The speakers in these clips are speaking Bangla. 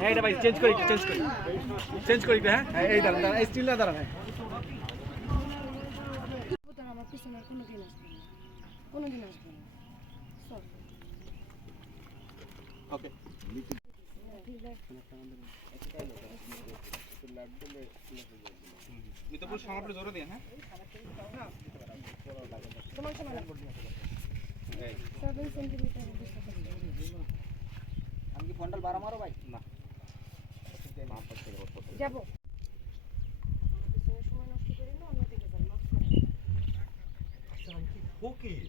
হ্যাঁ এটা ভাই চেঞ্জ করি হ্যাঁ এই দাঁড়ান এই স্টিল না দাঁড়ান আমার পিছনে আর কোনোদিন আসবে না, কোনোদিন আসবে না। ওকে মিতপুর সমাপরে জোরে দিন হ্যাঁ তোমার সময় লাগবে 7 সেন্টিমিটার আমি কি ফন্ডাল বাড়া মারো ভাই না যাব সময় নষ্ট করি না, অন্যদিকে যান, মাফ করেন। আচ্ছা আমি কি ফকির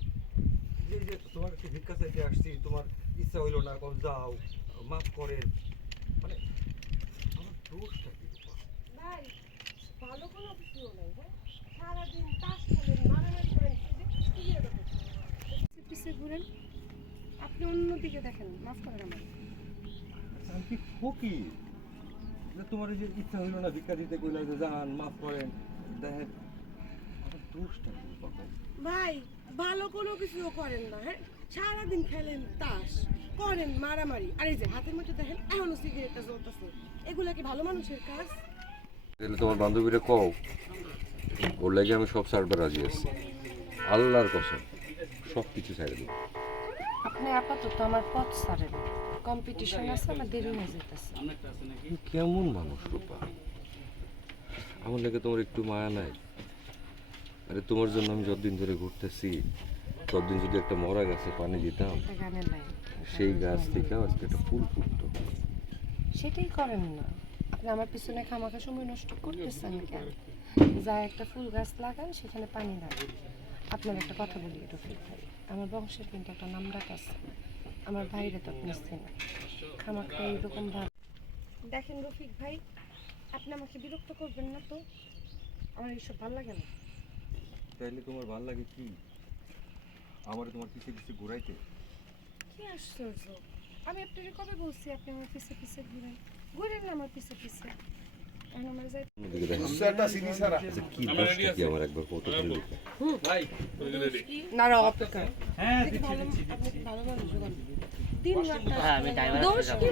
যে তোমার কাছে ভিক্ষা চাইতে আসছি, তোমার ইচ্ছা হইলো না, কম যাও মাফ করেন, মানে আমার দোষটা কি? ভাই ভালো কোনো কিছু নাই, হ্যাঁ সারাদিন তাস খেলেন, মারামারি করেন, পিছিয়ে ঘুরেন, আপনি অন্যদিকে দেখেন, মাফ করেন আমার। আচ্ছা আমি কি ফকির যে তোমার এই যে ইচ্ছা হইলো না ভিক্ষা দিতে, কইলা যে যান মাফ করেন, দেখেন আমার দোষটা কি বাবা? ভাই ভালো কোনো কিছুও করেন না, হ্যাঁ সারাদিন খেলেন তাস করেন, মারামারি, আর এই যে হাতের মধ্যে দেখেন এখনো সিগারেটটা জ্বলতেছে, এগুলা কি ভালো মানুষের কাজ? তাহলে তোমার বান্ধবীরা কও, ওর লাগে আমি সব ছাড়তে রাজি আছি, আল্লাহর কসম সব কিছু ছাড়ে দেবো। আপনি আপাতত আমার পথ ছাড়েন, কম্পিটিশন আছে, আমার দেরি হয়ে যেতেছে। তুমি কেমন মানুষ রূপা, আমার লাগে তোমার একটু মায়া নাই? আরে তোমার জন্য আমি যতদিন ধরে ঘুরতেছি, ততদিন যদি একটা মরা গাছে পানি দিতাম, একটা গানের লাইন, সেই গাছ থেকে আজকে একটা ফুল ফুটতো। সেটাই করেন না, আপনি আমার পিছনে খামাখা সময় নষ্ট করতেছেন কেন? যা একটা ফুল গাছ লাগান, সেখানে পানি লাগান। আপনার একটা কথা বলি রফিক ভাই, আমার বংশের কিন্তু একটা নামডাক আছে, আমার ভাইরা তো আপনি চেনেন, খামাখা এইরকম ভাব। দেখেন রফিক ভাই, আপনি আমাকে বিরক্ত করবেন না তো, আমার এইসব ভালো লাগে না। তাইলে তোমার ভাল লাগে কি আমার তোমার পিছে পিছে ঘুরাইতে? কি আশ্চর্য, আমি আপনাকে কবে বলছি আপনি আমার পিছে পিছে ঘুরেন? ঘুরেন না আমার পিছে পিছে, এখন আমার যাই অন্যদিকে দেখো। আচ্ছা, কি দোষটা কি আমার একবার কত করে লিখে না অপেক্ষা। হ্যাঁ আপনি ভালো মানুষ দিন রাত দোষ কি?